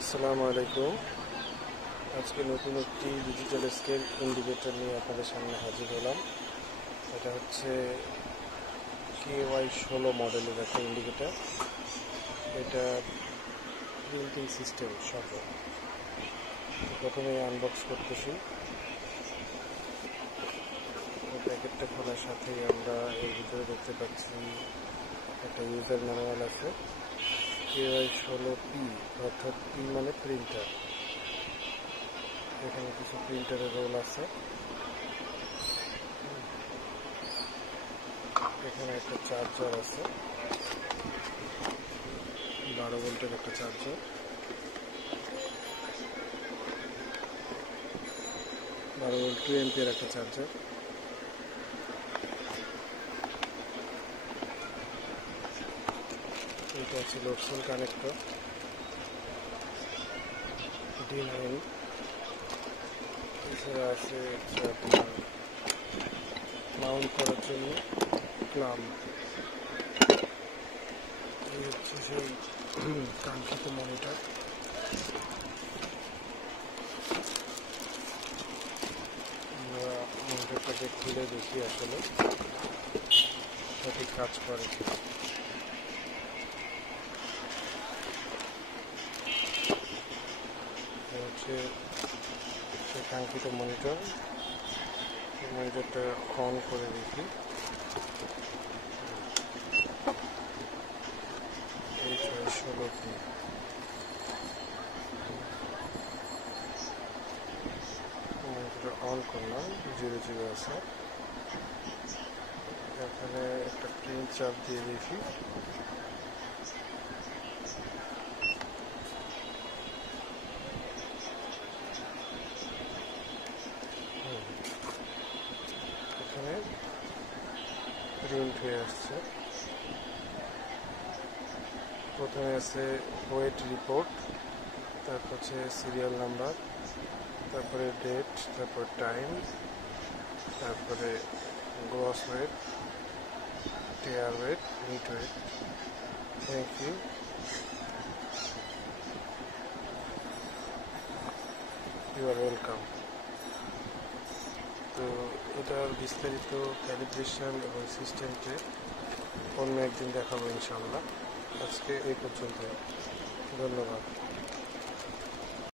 আসসালামু আলাইকুম। আজকে নতুন একটি ডিজিটাল স্কেল ইন্ডিকেটর নিয়ে আপনাদের সামনে হাজির হলাম। এটা হচ্ছে KY16 মডেলের একটা ইন্ডিকেটর। এটা প্রিন্টিং সিস্টেম সহ। প্রথমে আনবক্স করতেছি। প্যাকেটটা খোলার সাথেই আমরা এর ভিতরে দেখতে পাচ্ছি একটা ইউজার ম্যানুয়াল আছে। KY16P, অর্থাৎ P মানে প্রিন্টার। এখানে কিছু প্রিন্টারের রোল আছে। এখানে একটা চার্জার আছে, 12 ভোল্টের একটা চার্জার। 12 ভোল্ট 2 এম্পিয়ার একটা চার্জার। এটা হচ্ছে লোড সেল কানেক্টর D9। এছাড়া আছে আপনার মাউন্ট করার জন্য ক্লাম্প। এই হচ্ছে সেই কাঙ্ক্ষিত মনিটর। আমরা মনিটরটাকে খুলে দেখি আসলে সঠিক কাজ করে কিনা। হচ্ছে সেই কাঙ্ক্ষিত মনিটর। মনিটরটা অন করে দেখি। এই 16P মনিটরটা অন করলাম, 00 আছে। এখানে একটা প্রিন্ট চাপ দিয়ে দেখি। এখানে প্রিন্ট হয়ে আসছে। প্রথমে আছে ওয়েট রিপোর্ট, তারপর হচ্ছে সিরিয়াল নাম্বার, তারপরে ডেট, তারপর টাইম, তারপরে gross weight, tare weight, mid weight. Thank you. You are welcome. তো এটার বিস্তারিত ক্যালিব্রেশন এবং সিস্টেমকে অন্য একদিন দেখাবো ইনশাআল্লাহ। আজকে এই পর্যন্ত, ধন্যবাদ।